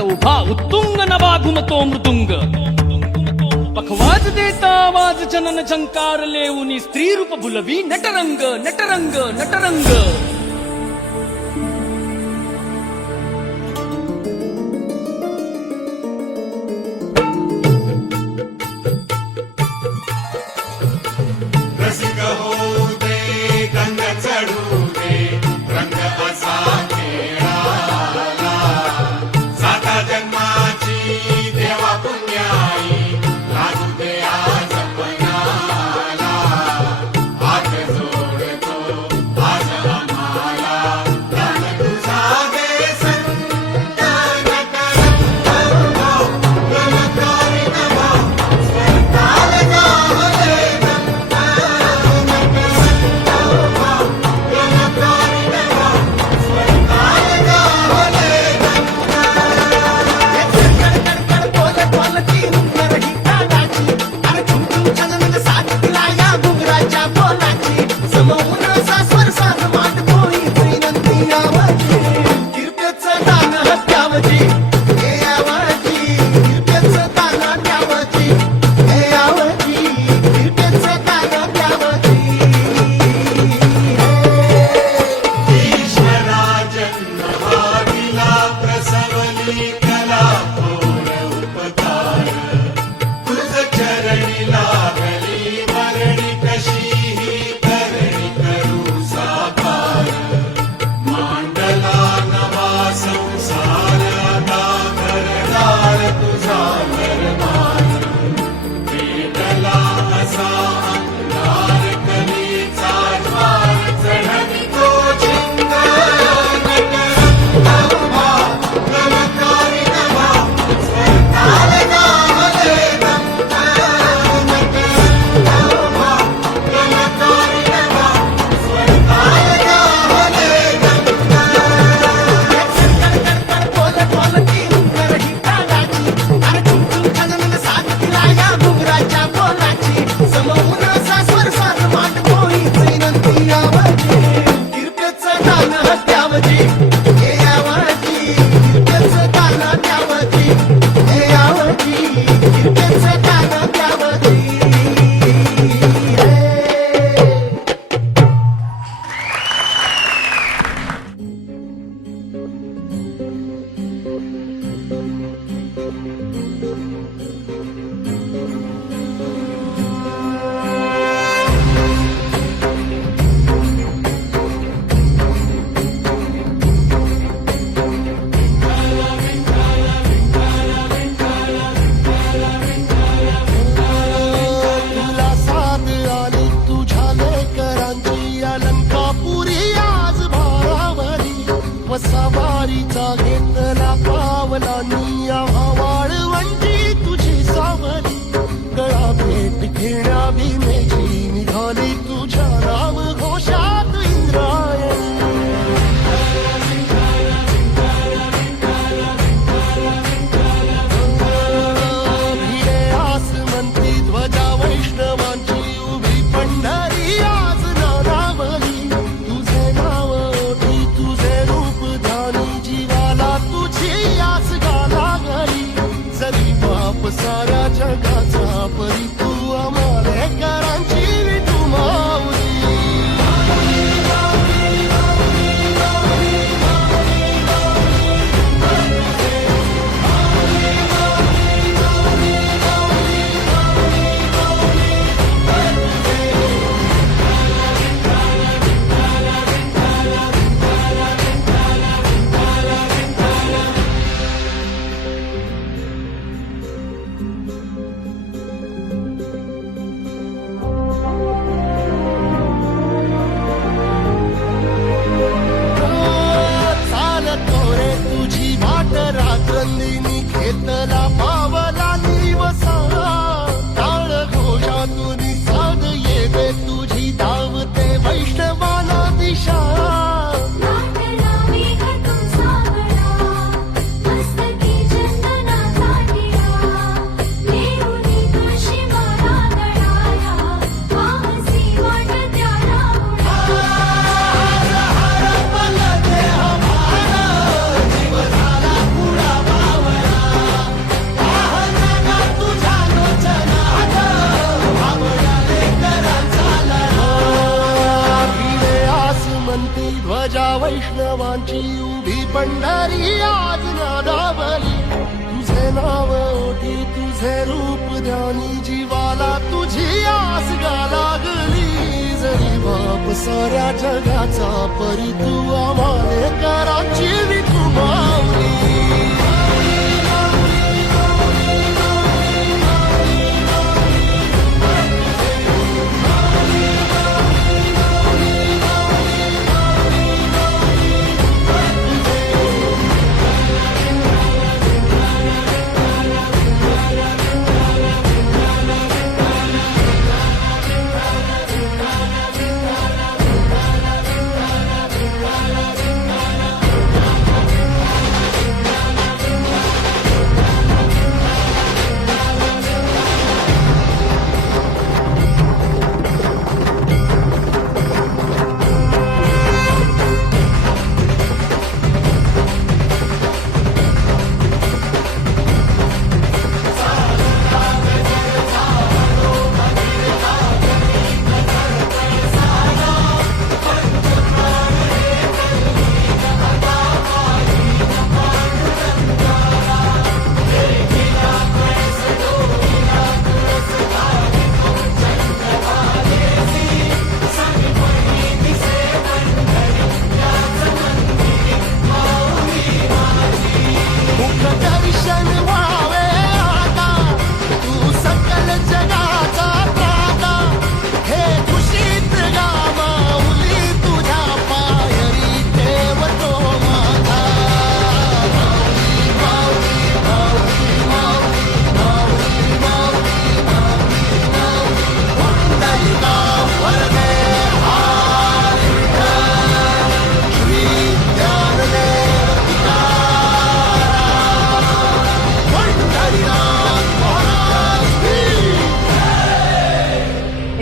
ताटात उभा उत्तुंग नभा घुमतो मृदुंग. पखवाज देता आवाज जनन झंकार लेऊनी स्त्री रूप भुलवी नटरंग नटरंग नटरंग. रसिक होऊ दे रंग चढू दे रंग असा खेळाला साता जन्माची देवा पुण्याई लागू दे आज पणाला. हात जोडतो आज आम्हाला प्राण तुझा दे संत नटरंगा गलकारी नभा स्वर्गाल गावले. वैष्णवांची उभी पंढरी आज नादावली तुझे नाव ओठी तुझे रूप ध्यानी जीवाला तुझी आस गा लागली जरी बाप साऱ्या जगाचा परी तू आम्हाले कराची विठुमावली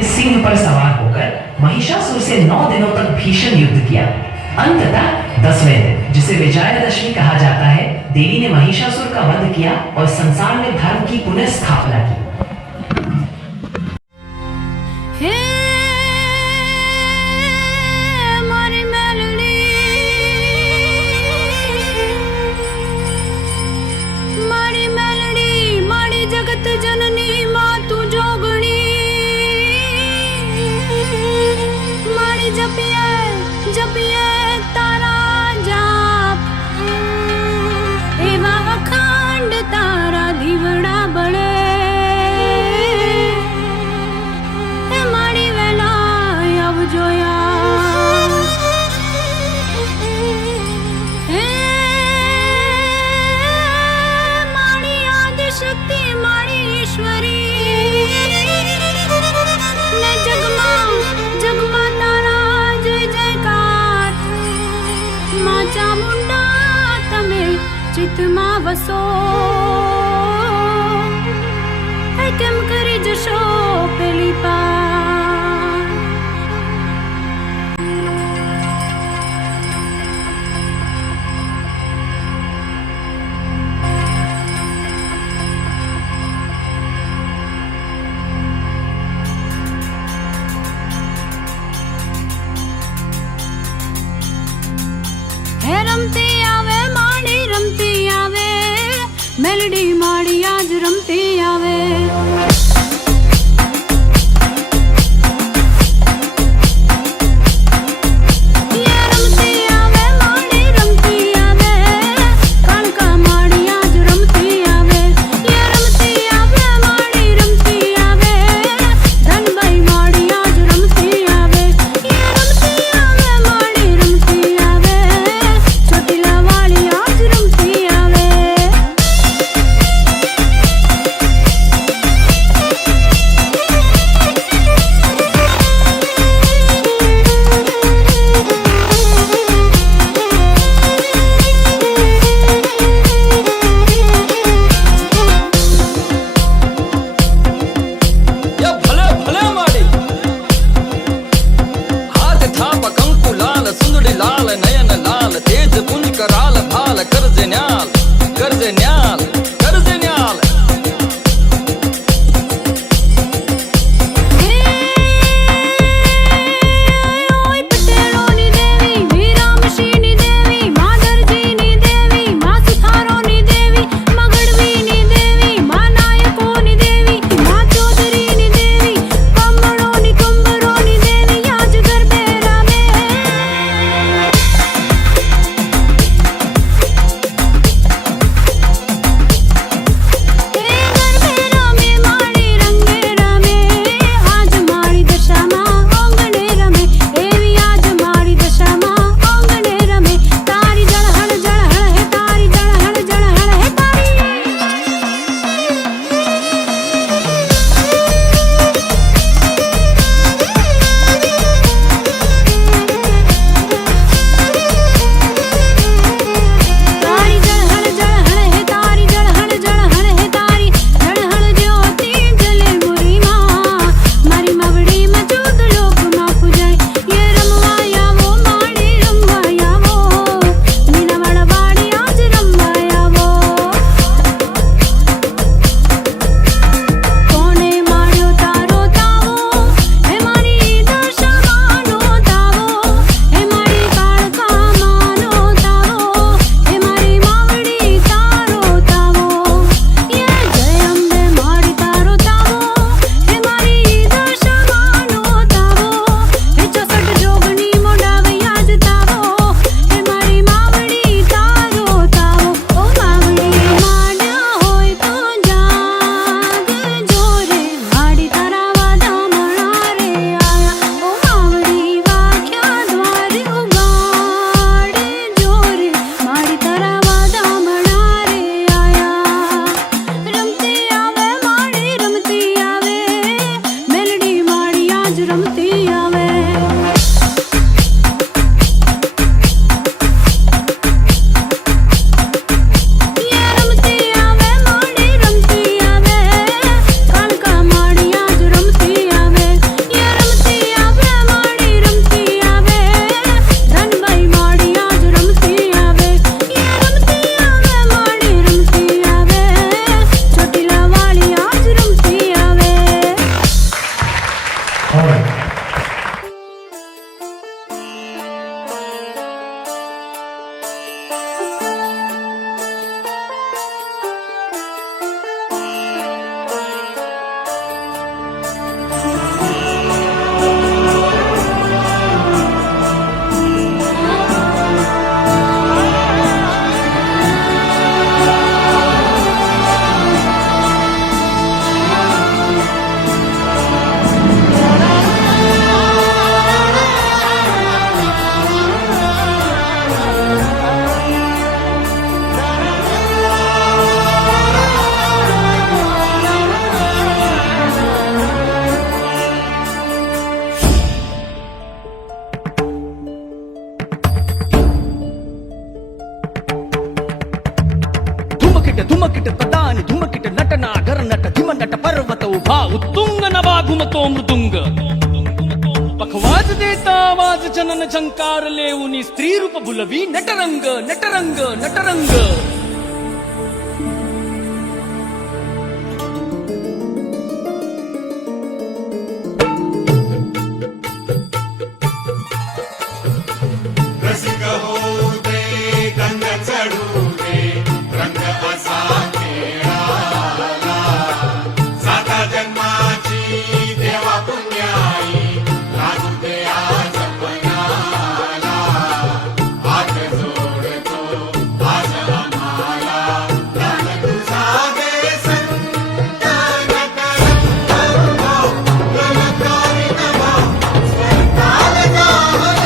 सिंह पर सवार होकर महिषासुर से 9 दिनों तक भीषण युद्ध किया। अंततः 10वें दिन, जिसे विजयादशमी कहा जाता है, देवी ने महिषासुर का वध किया और संसार में धर्म की पुनः स्थापना की। ચિતમાં વસો કેમ કરી જશો પેલી પાર હે રમતી આવે માડી રમતી આવે મેલડી માડી આજ રમતી આવે नवा घुमतो मृदुंग पखवाज देता आवाज जनन झंकार लेऊनी स्त्री रूप भुलवी नटरंग नटरंग नटरंग रसिक होऊ दे गंग चढू दे रंग असा खेळाला साता जन्माची देवा पुण्याई लागू दे आज पणाला हात जोडतो आज आम्हाला प्राण तुझा दे संत गणकारी नवा स्वर्गाल जाहले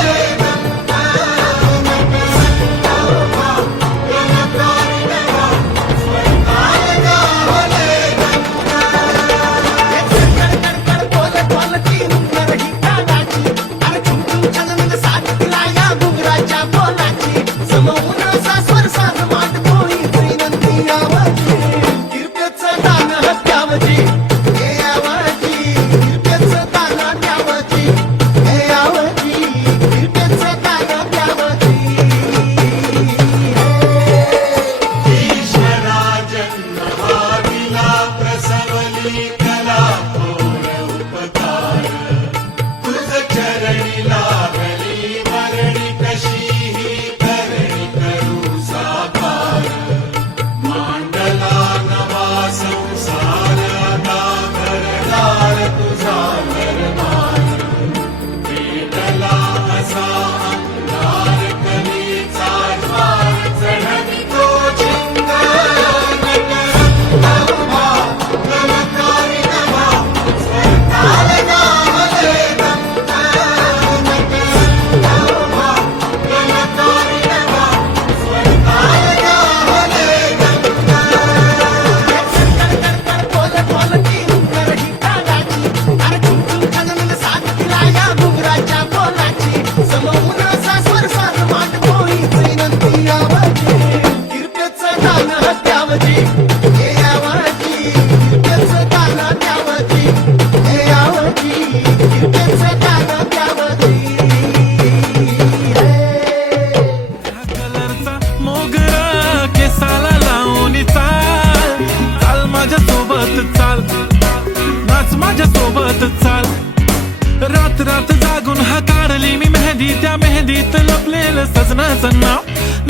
रात रात जागून हा काढली मी मेहंदी त्या मेहंदीत लपलेलं सजनाचं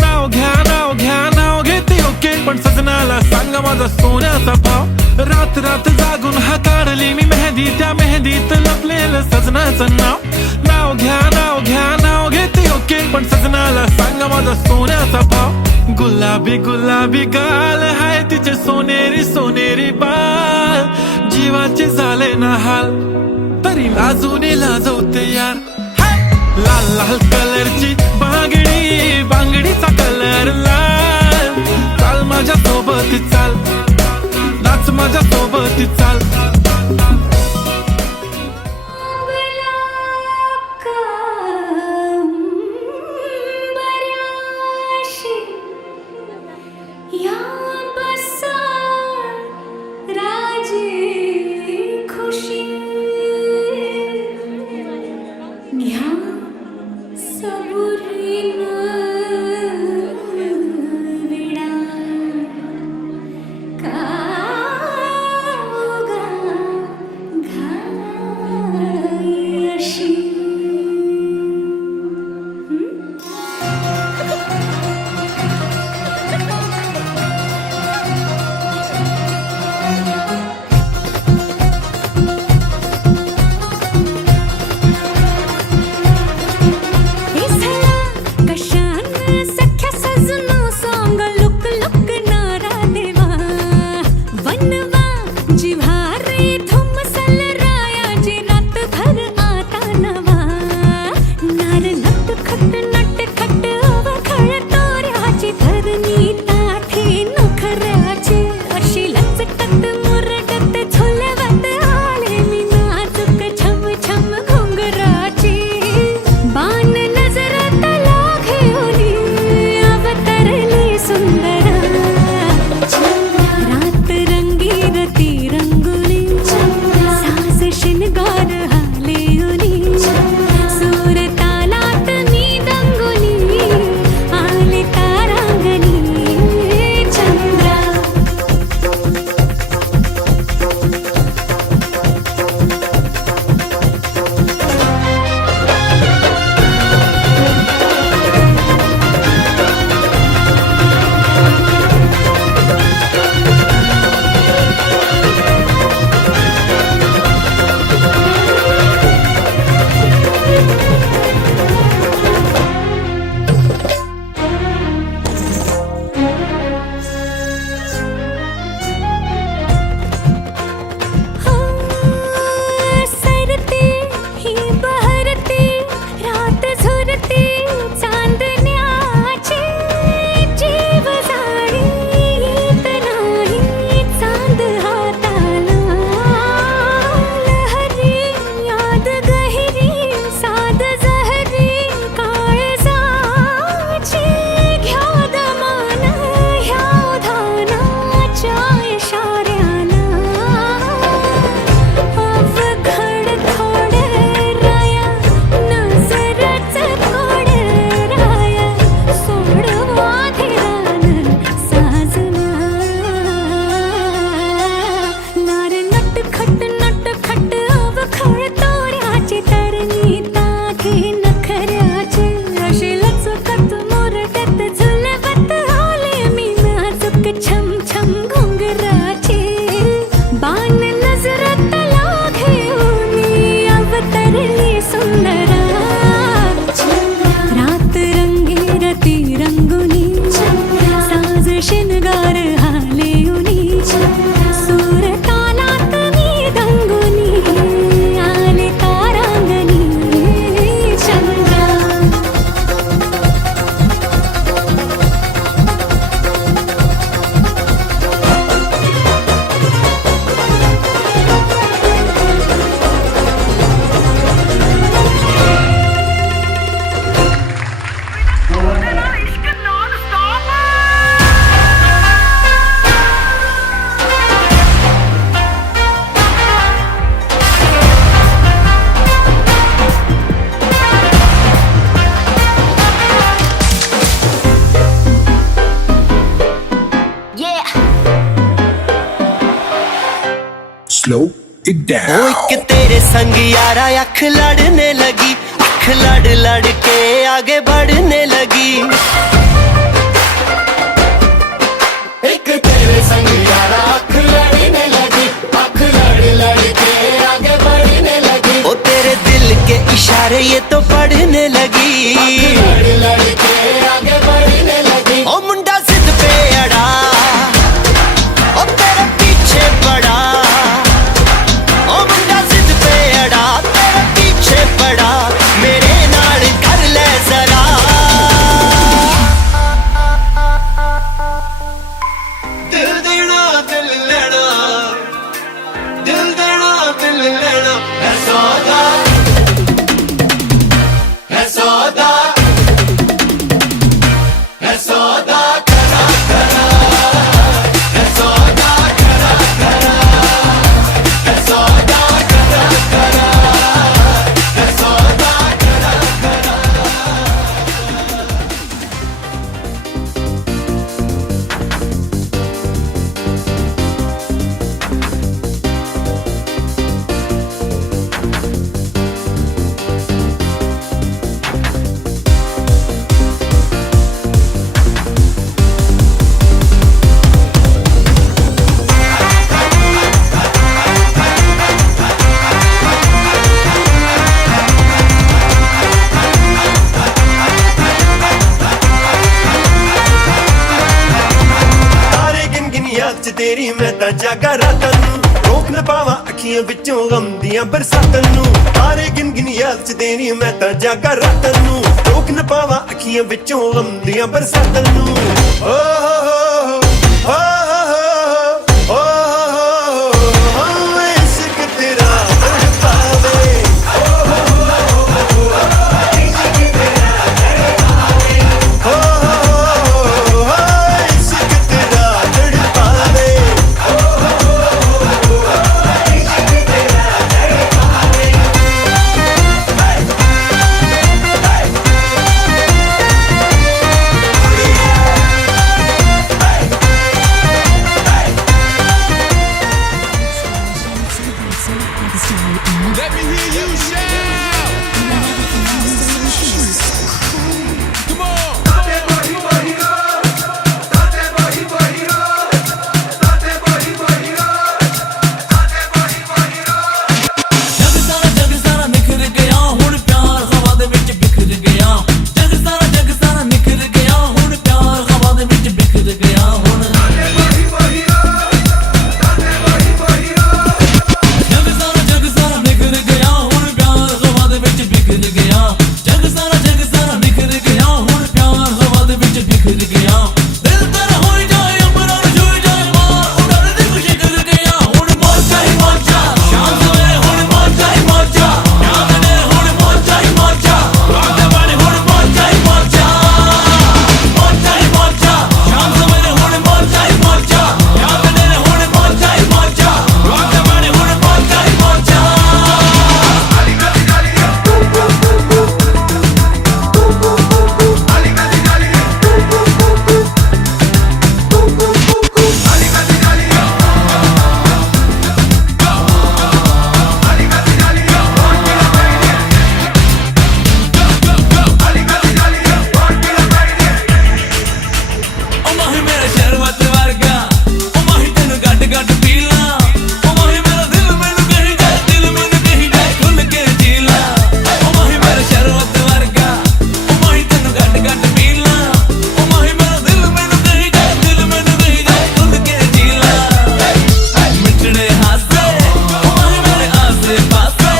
नाव घ्या नाव घ्या नाव घेते ओके पण सजनाला सांगा माझा सोन्याचा भाव रात रात जागून हा काढली मी मेहंदी त्या मेहंदीत लपलेलं सजनाचं नाव घ्या नाव घ्या नाव घेते ओके पण सजनाला सांगा माझा सोन्याचा भाव गुलाबी गुलाबी गाल हाय तिचे सोनेरी सोनेरी बाल जीवाचे झाले ना हाल तरी लाजून लाजवते यार लाल लाल कलरची बांगडी बांगडीचा कलर लाल चाल माझ्या सोबत चाल नाच माझ्या सोबत चाल का down. ओ एक तेरे संग यारा अख लड़ने लगी, अख लड़ लड़ के आगे बढ़ने लगी। एक तेरे संग यारा अख लड़ने लगी, अख लड़ लड़ के आगे बढ़ने लगी। ओ तेरे दिल के इशारे ये तो पढ़ने लगी, लड़ लड़ के आगे बढ़ने लगी। ओ मुंडा जिद पे अड़ा, ओ तेरे पीछे पड़ा। ओ मुंडा जिद पे अड़ा, तेरे पीछे पड़ा। मेरे नाल कर ले जरा। दिल देना दिल लेना, दिल देना दिल लेना है सौदा, है सौदा, है सौदा करा करा, है सौदा करा करा, है सौदा करा करा, है सौदा करा करा। ਤਾਰੇ ਗਿਣ ਗਿਣ ਯਾਦ ਚ ਤੇਰੀ ਮੈਂ ਤਾਂ ਜਾਗਾ ਰਾਤਾਂ ਨੂੰ, ਰੋਕ ਨਾ ਪਾਵਾਂ ਅੱਖੀਆਂ ਵਿੱਚੋਂ ਗਮ ਦੀਆਂ ਬਰਸਾਤਾਂ ਨੂੰ। ਤਾਰੇ ਗਿਣ ਗਿਣ ਯਾਦ ਚ ਤੇਰੀ ਮੈਂ ਤਾਂ ਜਾਗਾ ਰਾਤਾਂ ਨੂੰ, ਰੋਕ ਨਾ ਪਾਵਾਂ ਅੱਖੀਆਂ ਵਿੱਚੋਂ ਗਮ ਦੀਆਂ ਬਰਸਾਤਾਂ ਨੂੰ। ਓ ਹੋ ਹੋ ਹੋ ਹੋ ਹੋ ਇਸ਼ਕ ਤੇਰਾ ਤੜਪਾਵੇ। ਓ ਹੋ ਹੋ ਇਸ਼ਕ ਤੇਰਾ ਤੜਪਾਵੇ। ਓ ਹੋ ਇਸ਼ਕ ਤੇਰਾ ਤੜਪਾਵੇ। Let me hear you shout. Come on. ਜਗ ਸਾਰਾ ਨਿਖਰ ਗਿਆ ਹੁਣ ਪਿਆਰ ਹਵਾ ਦੇ ਵਿੱਚ ਬਿਖਰ ਗਿਆ। ਜਗ ਸਾਰਾ ਨਿਖਰ ਗਿਆ ਹੁਣ ਪਿਆਰ ਹਵਾ ਦੇ ਵਿੱਚ ਬਿਖਰ ਗਿਆ। ਹੁਣ ਜਗ ਸਾਰਾ ਨਿਖਰ ਗਿਆ ਹੁਣ ਪਿਆਰ ਹਵਾ ਦੇ ਵਿੱਚ ਬਿਖਰ ਗਿਆ। ਜਗ ਸਾਰਾ ਨਿਖਰ ਗਿਆ ਹੁਣ ਪਿਆਰ ਹਵਾ ਦੇ ਵਿੱਚ ਬਿਖਰ ਗਿਆ। ਦਿਲ ਤੇਰਾ ਹੋਈ ਜਾਏ ਅੰਬਰਾਂ ਨੂੰ ਛੂਈ ਜਾਏ ਮਾਰ ਉਡਣ ਦੀ ਖੁਸ਼ੀ ਕਰ ਗਿਆ। ਹੁਣ ਮੌਜਾਂ ਹੀ ਮੌਜਾਂ ਸ਼ਾਮ ਸਵੇਰੇ ਹੁਣ ਮੌਜਾਂ ਹੀ ਮੌਜਾਂ। ਯਾਦ ਨੇ ਹੁਣ ਮੌਜਾਂ ਹੀ ਮੌਜਾਂ ਰਾਤ ਦੇ ਬਾਣੇ ਹੁਣ ਮੌਜਾਂ ਹੀ ਮੌਜਾਂ। ਮੌਜਾਂ ਹੀ ਮੌਜਾਂ ਸ਼ਾਮ ਸਵੇਰੇ ਹੁਣ ਮੌਜਾਂ ਹੀ ਮੌਜਾਂ। ਯਾਦ ਨੇ ਹੁਣ ਮੌਜਾਂ ਹੀ ਮੌਜਾਂ ਰਾਤ ਦੇ ਬਾਣੇ ਹੁਣ ਮੌਜਾਂ ਹੀ ਮੌਜਾਂ। ਉਹ ਮਾਹੀ ਮੇਰੇ ਸ਼ਰਬਤ ਵਰਗਾ ਉਹ ਮਾਹੀ ਤੈਨੂੰ ਗੱਡ ਗੱਡ ਪੀ ਲਾ। ਉਹ ਮਾਹੀ ਮੇਰਾ ਦਿਲ ਮੈਨੂੰ ਕਹੀ ਜਾਏ ਦਿਲ ਮੈਨੂੰ ਕਹੀ ਜਾਏ ਖੁੱਲ ਕੇ ਜੀ ਲਾ। ਉਹ ਮਾਹੀ ਮੇਰੇ ਸ਼ਰਬਤ ਵਰਗਾ ਉਹ ਮਾਹੀ ਤੈਨੂੰ ਗੱਡ ਗੱਡ ਪੀ ਲਾ। ਉਹ ਮਾਹੀ ਮੇਰਾ ਦਿਲ ਮੈਨੂੰ ਕਹੀ ਜਾਏ ਦਿਲ ਮੈਨੂੰ ਕਹੀ ਜਾਏ ਖੁੱਲ ਕੇ ਜੀ ਲਾ। ਮਿੱਠੜੇ ਹਾਸੇ ਉਹ ਮਾਹੀ ਮੇਰੇ ਆਸੇ ਪਾਸੇ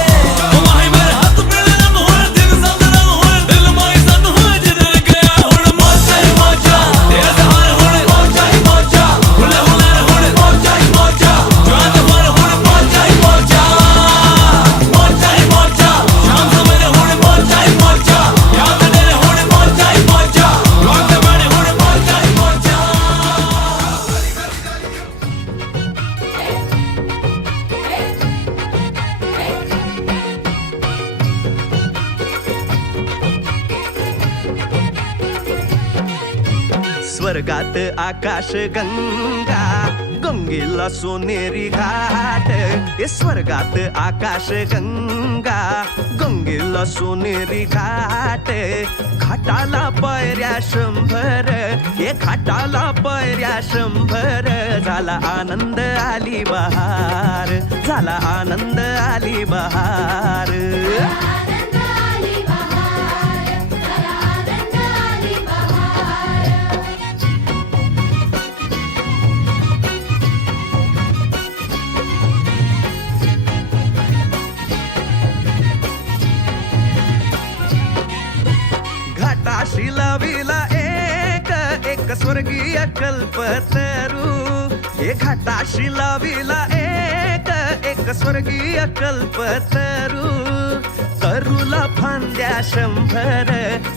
ਉਹ ਮਾਹੀ ਮੇਰੇ ਹੱਥ ਪੀਲੇ ਰੰਗ ਹੋਏ ਦਿਲ ਸੰਗ ਰੰਗ ਹੋਏ ਦਿਲ ਮਾਈ ਸੰਗ ਹੋਏ ਜਿੱਦ ਗਿਆ। ਹੁਣ ਮੌਜਾਂ ਹੀ ਮੌਜਾਂ ਤੇਰੇ ਸਹਾਰੇ ਹੁਣ ਮੌਜਾਂ ਹੀ ਮੌਜਾਂ। ਹੁਲੇ ਹੁਲੇ ਹੁਣ ਮੌਜਾਂ ਹੀ ਮੌਜਾਂ ਜਵਾਨ ਜਵਾਨ ਹੁਣ ਮੌਜਾਂ ਹੀ ਮੌਜਾਂ। ਮੌਜਾਂ ਹੀ ਮੌਜਾਂ ਸ਼ਾਮ ਸਵੇਰੇ ਹੁਣ ਮੌਜਾਂ ਹੀ ਮੌਜਾਂ। ਯਾਦ ਨੇ ਹੁਣ ਮੌਜਾਂ ਹੀ ਮੌਜਾਂ ਰਾਤ ਦੇ ਬਾਣੇ ਹੁਣ ਮੌਜਾਂ ਹੀ ਮੌਜਾਂ। स्वर्गात आकाश गंगा गंगेला सोनेरी घाट हे स्वर्गात आकाश गंगा गंगेला सोनेरी घाट घाटाला पायऱ्या 100 हे घाटाला पायऱ्या 100 झाला आनंद आली बहार झाला आनंद आली बहार आनंद आली बहार झाला आनंद आली बहार घाटाशी लाविला एक स्वर्गीय कल्पतरू हे घाटाशी लाविला एक स्वर्गीय कल्पतरू तरुला फांद्या 100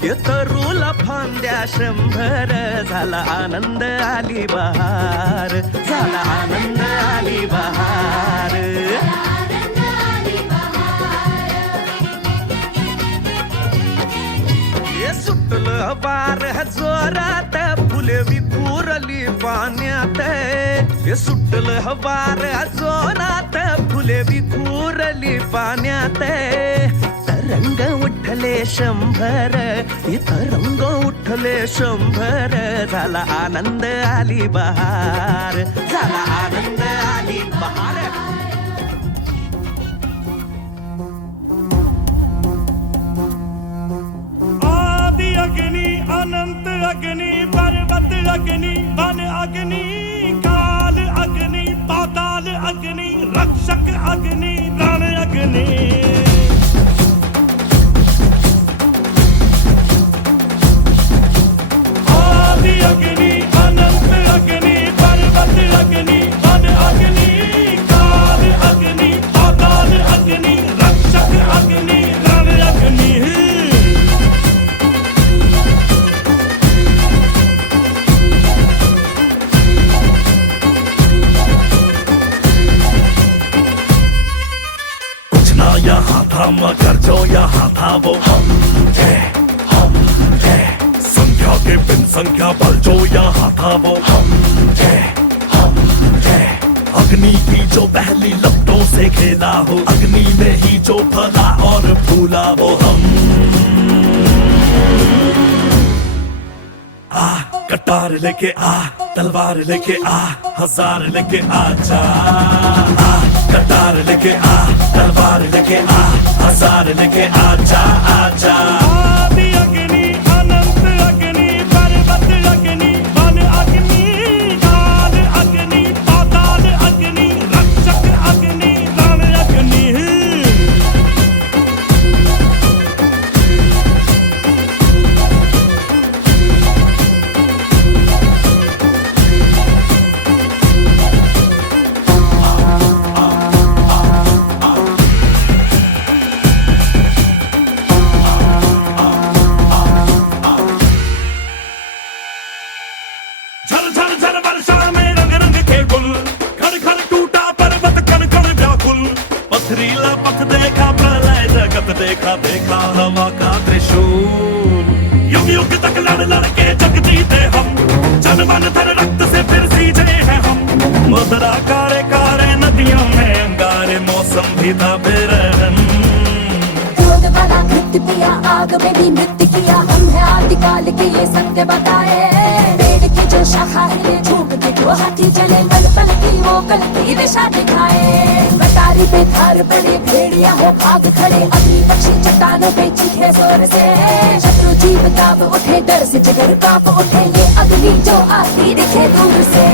हे तरुला फांद्या 100 झाला आनंद आली बहार झाला आनंद आली बहार आनंद आली बहार हे सुटलं वार जोरात फुले विखुरली पाण्यात हे सुटलं वार जोरात फुले विखुरली पाण्यात तरंग उठले 100 हे तरंग उठले 100 झाला आनंद आली बहार झाला आनंद आली बहार आदि अग्नि अनंत अग्नि पर्वत अग्नि वन अग्नि काल अग्नि पाताल अग्नि रक्षक अग्नि रण अग्नि आदि अग्नि अनंत अग्नि पर्वत अग्नि वन अग्नि काल अग्नि पाताल अग्नि रक्षक अग्नि रण अग्नि यहाँ था मगर जो यहाँ था वो हम थे संख्या के बिन संख्या बल जो यहाँ था वो हम थे अग्नि की जो पहली लपटों से खेला हो अग्नि में ही जो फला और फूला वो हम आ कटार लेके आ तलवार लेके आ हजार लेके आ जा कटार लेके आ तलवार लेके आ हजार लेके आ जा आदि अग्नि अनंत अग्नि पर्वत अग्नि वन अग्नि काल अग्नि पाताल अग्नि रक्षक अग्नि रण अग्नि झर झर झर वर्षा में रंग रंग के गुल खड़ खड़ टूटा पर्वत कण कण व्याकुल पथरीला पथ देखा प्रलय जगत देखा देखा हवा का त्रिशूल युग युग तक लड़ लड़ के जग जीते हम जन मन धन रक्त से फिर सींचे हैं हम मदरा कारे कारे नदियों में अंगारे मौसम भी था बेरहम क्रोध वाला नृत्य किया आग में भी नृत्य किया हम है आदिकाल के ये सत्य बताए पेड़ की जो शाखा हिले झूक के जो हाथी चले पल पल की वो कल की दिशा दिखाए कटारी पे धार पड़े भेड़िया हो भाग खड़े अग्नि पक्षी चट्टानों पे चीखे जोर से शत्रु जीव कांप उठे डर से जिगर कांप उठे ये अग्नि जो आती दिखे दूर से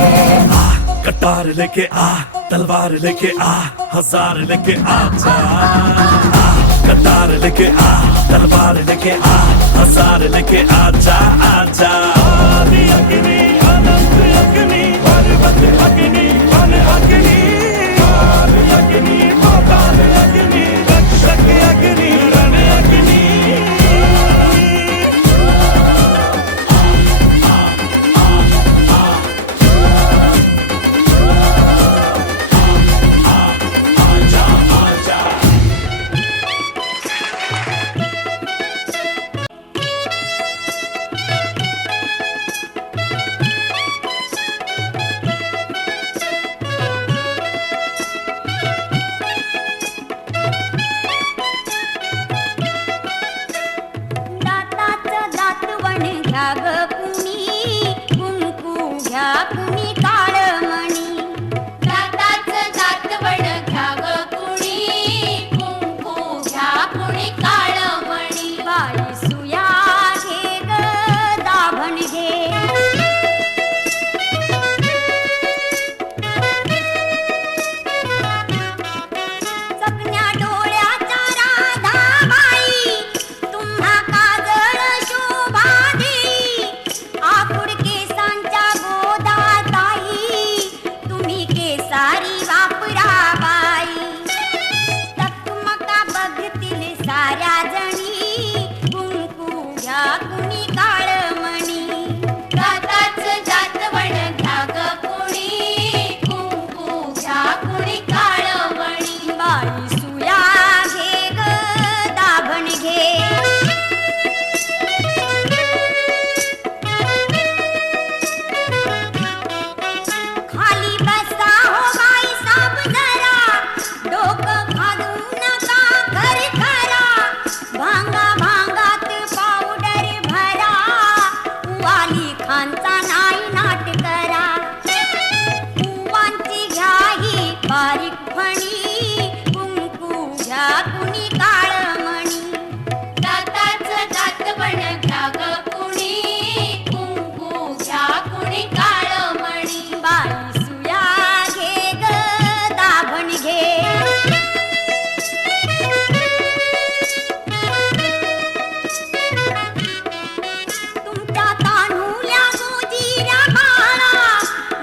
कटार लेके आ तलवार लेके आ हजार लेके आ जा कटार लेके आ तलवार लेके आ हजार लेके आ जा आदि अग्नि अनंत अग्नि पर्वत अग्नि वन अग्नि काल अग्नि पाताल अग्नि रक्षक अग्नि रण अग्नि घ्या कुणी काळमणी दाताचं दात पण घ्या ग कुणी कुंकू घ्या कुणी काळमणी बाई सुया घे ग दाभण घे तुमच्या तान्हुल्या गोजीऱ्या माळा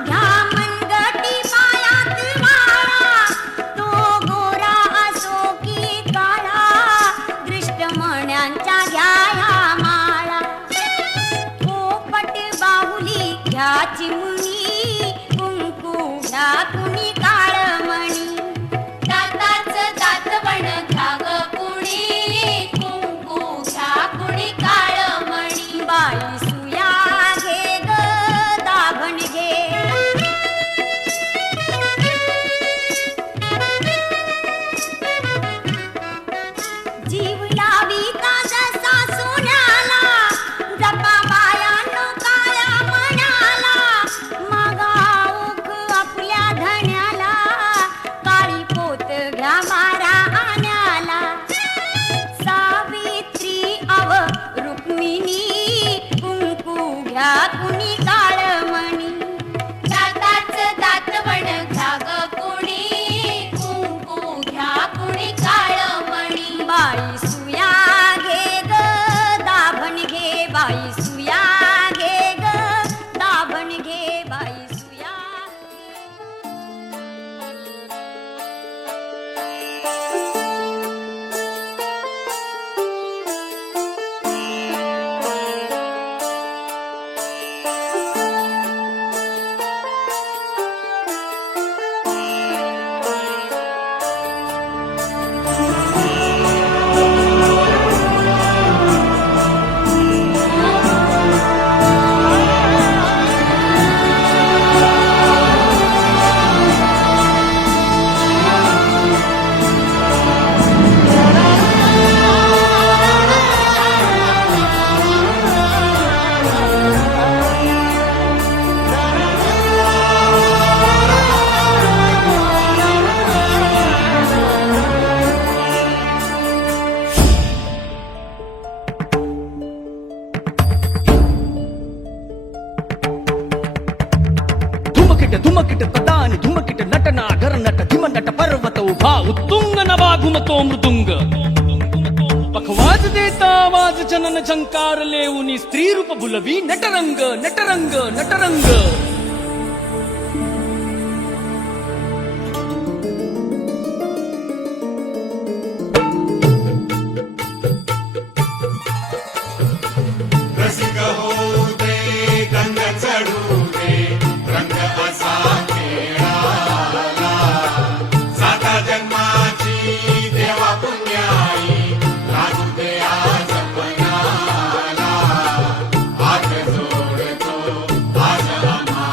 घ्या मनगटी पायात माळा तो गोरा असो की काळा दृष्टमण्यांच्या घ्या ह्या माळा पोपट बाहुली घ्या चिमणी कुंकू घ्या कुणी काळमणी दाताचं दात पण घ्या ग कुणी कुंकू घ्या कुणी काळमणी बाई सुया घे ग दाभण घे जीव लावी का जसा सोन्याला जपा बायानो काळ्या मनाला मागा उख आपल्या धण्याला काळी पोत घ्या मारा आण्याला सावित्री अव रुक्मिणी कुंकू घ्या कुणी काळमणी दाताचं दात पण घ्या ग कुणी कुंकू घ्या कुणी काळमणी बाई सुया घे ग दाभण घे बाई सुया घे ग दाभण घे बाई सुया धुमकिट धुमकिट तदानि धुमकिट नटना गरनट धिमनट पर्वत उभा उत्तुंग नभा घुमतो मृदुंग पखवाज देता आवाज जनन झंकार लेऊनी स्त्री रूप भुलवी नटरंग नटरंग नटरंग रसिक होऊ दे गंग चढू दे रंग असा खेळाला साता जन्माची देवा पुण्याई लागू दे आज पणाला हात जोडतो आज आम्हा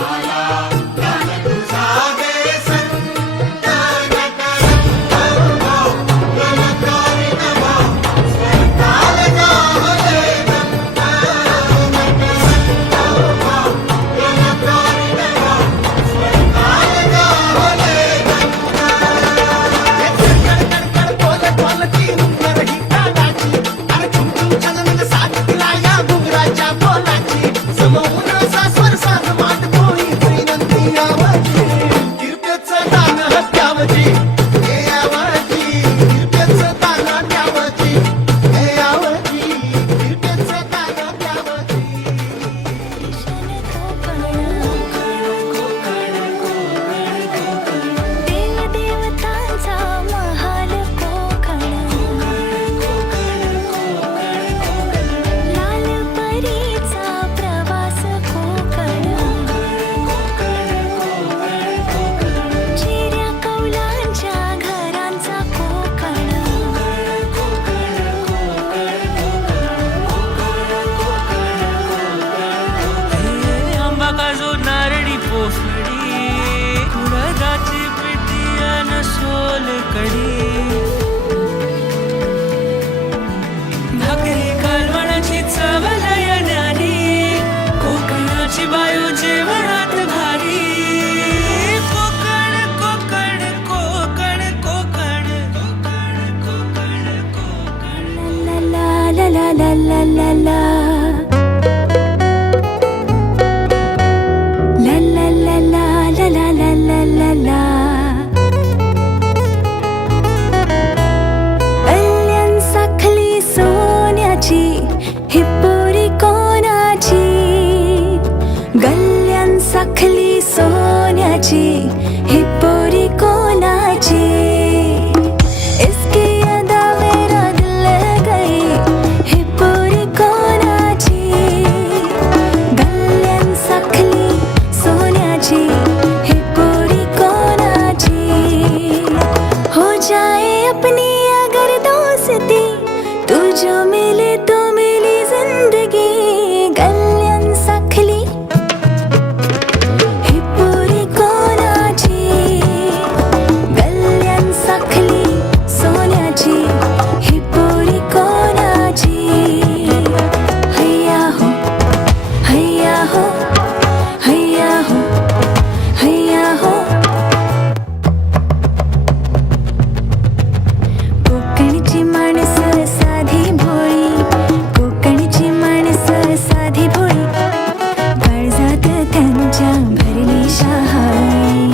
ला ला ला ला ला ला ला ला ला ला ला ला ला कल्याण साखली सोन्याची ही पोरी कोणाची गल्यान साखली सोन्याची ही पोरी कोणाची इसकी अदा मेरा दिल गई ही पोरी कोणाची गल्यान साखली सोन्याची ही पोरी कोणाची हो जाए अपनी अगर दोस्ती तू जो मिले तो मिली जिंदगी गल्यान साखली ही पोरी कोणाची गल्यान साखली सोन्याची ही पोरी कोणाची हैया हो हैया हो हैया हो हैया हो कोकणची माणसं साधी भोळी कोकणची माणसं साधी भोळी काळजात त्यांच्या भरली शहाळी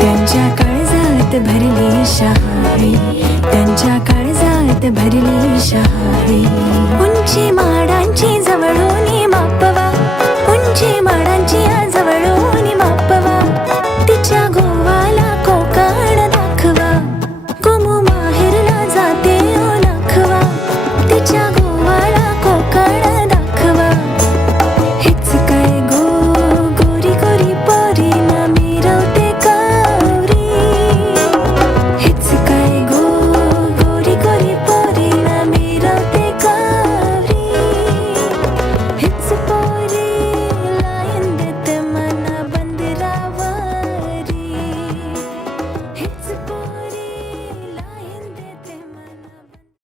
त्यांच्या काळजात भरली शहाळी त्यांच्या काळजात भरली शहाळी उंची माडांची जवळून मापवा उंची माडांची जवळून